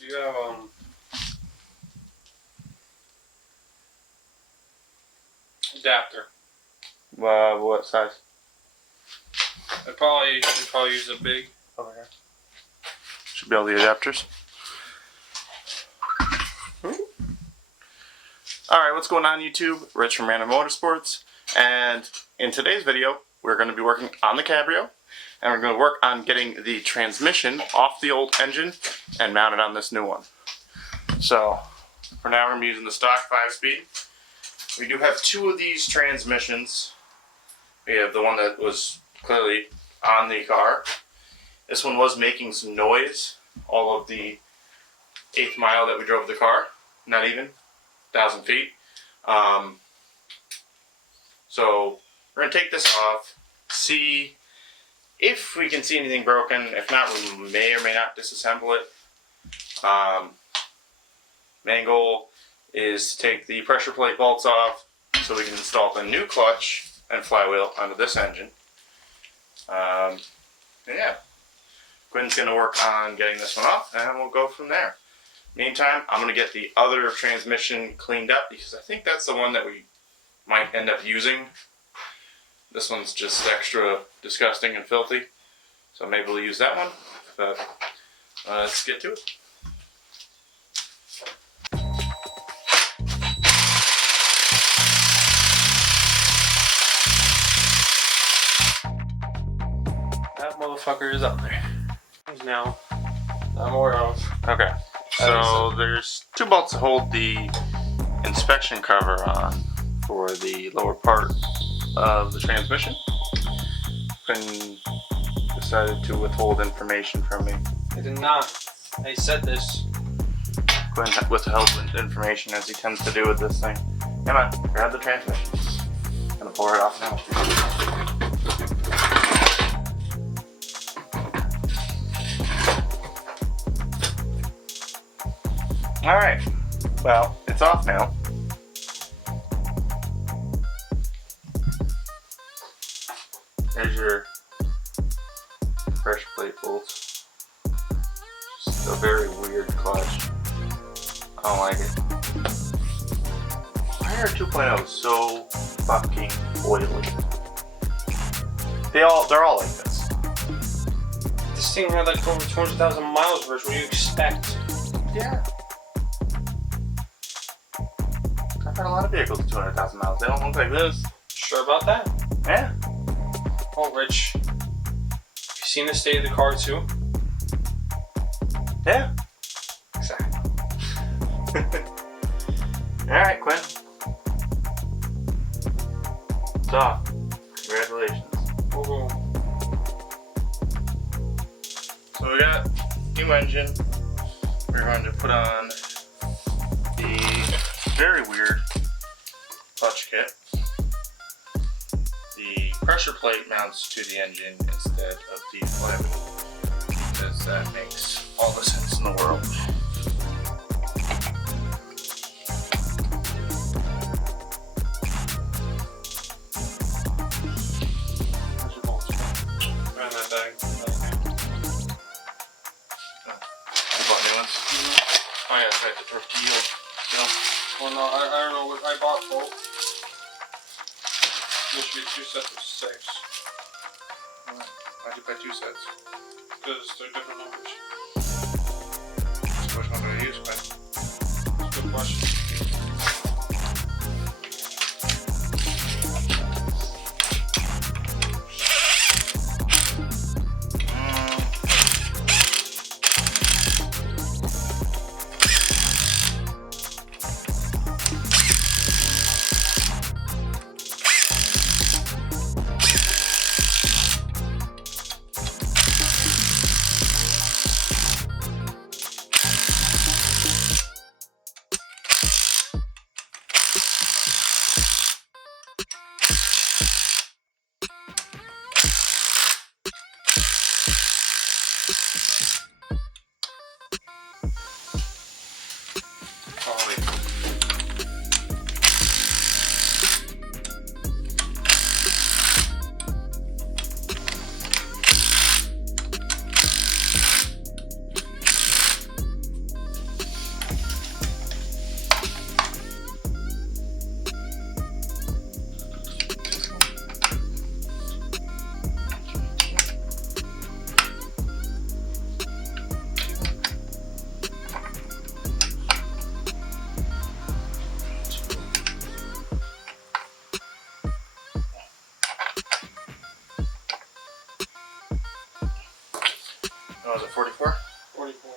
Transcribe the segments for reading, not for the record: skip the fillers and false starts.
You have adapter. What size? They probably use a big. Over here. Should be all the adapters. Alright, what's going on YouTube? Rich from Random Motorsports, and in today's video we're going to be working on the Cabrio, and we're going to work on getting the transmission off the old engine and mount it on this new one. So for now we're going to be using the stock 5-speed. We do have two of these transmissions. We have the one that was clearly on the car. This one was making some noise all of the 8th mile that we drove the car, not even 1,000 feet. So we're going to take this off, see if we can see anything broken. If not, we may or may not disassemble it. Main goal is to take the pressure plate bolts off so we can install the new clutch and flywheel onto this engine. And yeah, Quinn's going to work on getting this one off, and we'll go from there. Meantime, I'm going to get the other transmission cleaned up because I think that's the one that we might end up using. This one's just extra disgusting and filthy, so maybe we'll use that one. But let's get to it. That motherfucker is up there. Now, I'm aware of. Okay, so there's two bolts to hold the inspection cover on for the lower part of the transmission. Quinn decided to withhold information from me. I did not. I said this. Quinn withheld information as he tends to do with this thing. Come on, grab the transmission. I'm gonna pour it off now. Alright, well, it's off now. There's your pressure plate bolts. Just a very weird clutch. I don't like it. Why are 2.0s so fucking oily? They're all like this. This thing had like over 200,000 miles, Rich. What do you expect? Yeah. I've had a lot of vehicles with 200,000 miles. They don't look like this. Sure about that? Yeah. Oh, Rich. Have you seen the state of the car too? Yeah. Exactly. Alright, Quinn. It's off. Congratulations. Ooh. So we got new engine. We're going to put on the very weird clutch kit. The pressure plate mounts to the engine instead of the flywheel because that makes all the sense in the world. Where's your bolts? Right in that bag. You bought new ones? Oh yeah, that's right, the tortilla. So, Well, no, I don't know. I bought both. There should be 2 sets of 6. why'd you buy 2 sets? Because they're different numbers. So which one do I use, Quinn? That's a good question. Was it 44? 44.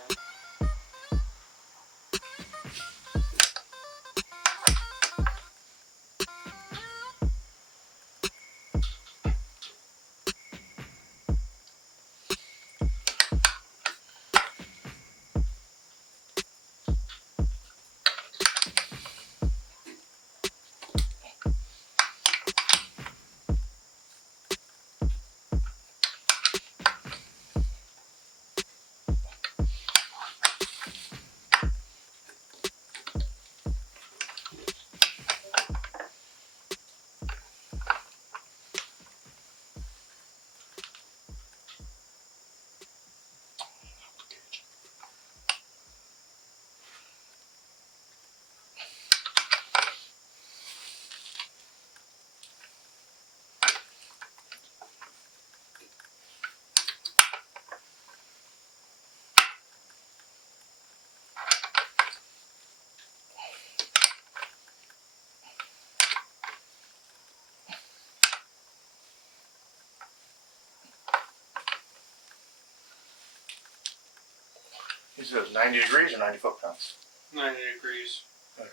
You said it was 90 degrees or 90 foot-pounds? 90 degrees. Okay.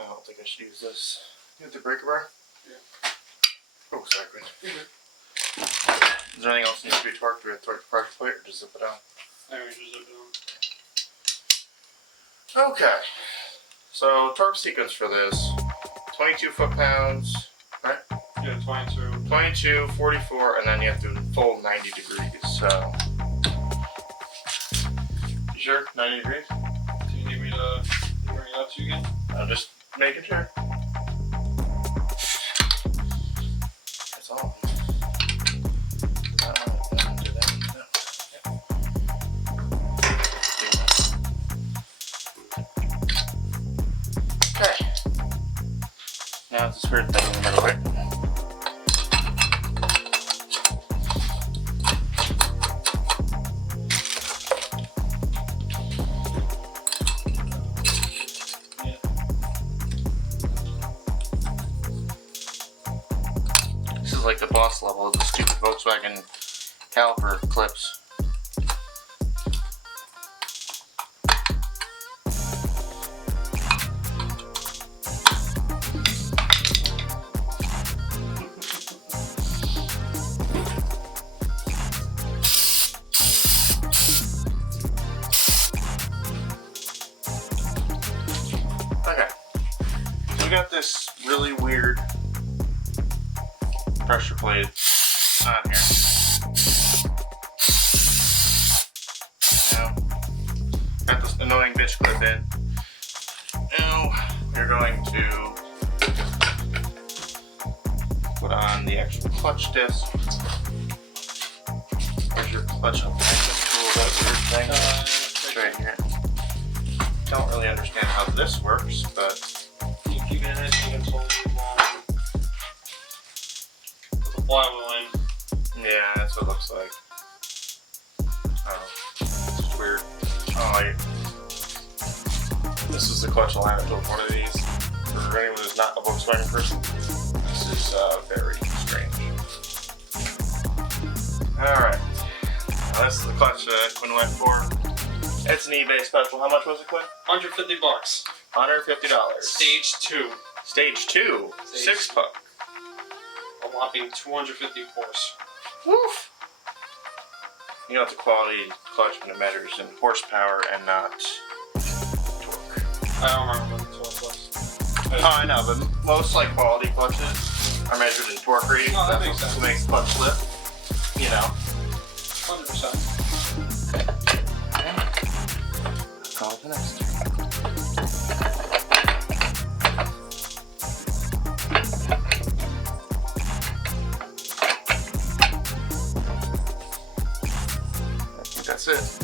I don't think I should use this. You have the breaker bar? Yeah. Oh, sorry, Quinn. Is there anything else that needs to be torqued? Do we have to torque the pressure plate or just zip it down? I would just zip it on. Okay. So, torque sequence for this 22 foot-pounds, right? Yeah, 22. 22, 44, and then you have to fold 90 degrees. So, you sure? 90 degrees? Do you need me to bring it up to you again? I'm just making sure. That's all. Okay. Now it's this weird thing in the middle, right? This is like the boss level of the stupid Volkswagen caliper clips. Okay, so we got this really weird pressure plate on here. Now, got this annoying bitch clip in. Now, we're going to put on the actual clutch disc. Where's your clutch up tool, that weird thing? It's right here. Don't really understand how this works, but You keep it in it, you can hold it long. With the flywheel in. yeah, that's what it looks like. Oh, it's just weird. Oh, this is the clutch line to one of these. For anyone who's not a Volkswagen person, this is very strange. Alright, now this is the clutch that Quinn went for. It's an eBay special. How much was it, Quinn? $150. $150. Stage 2. Stage 2. Stage 6-puck. A whopping 250 horse. Woof! You know, it's a quality clutch when it measures in horsepower and not torque. I don't remember what the torque was. Oh, I know, but most like quality clutches are measured in torque rate. No, that makes That's sense. what makes clutch slip. You know. 100%. Call it the next. I think that's it.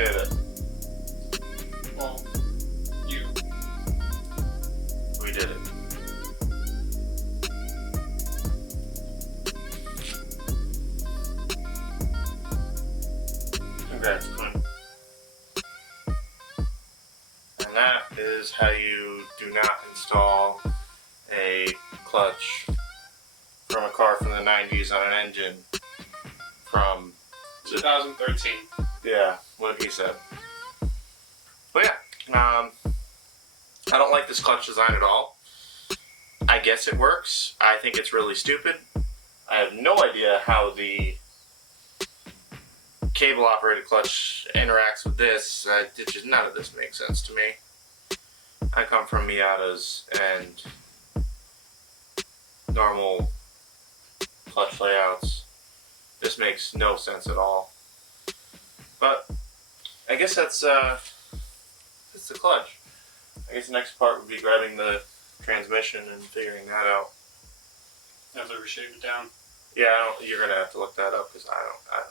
did it. Well, We did it. Congrats, Quinn. And that is how you do not install a clutch from a car from the 90s on an engine from 2013. Yeah, what he said. But yeah, I don't like this clutch design at all. I guess it works. I think it's really stupid. I have no idea how the cable operated clutch interacts with this. None of this makes sense to me. I come from Miatas and normal clutch layouts. This makes no sense at all. But I guess that's the clutch. I guess the next part would be grabbing the transmission and figuring that out. Have to reshape it down. Yeah, you're gonna have to look that up because I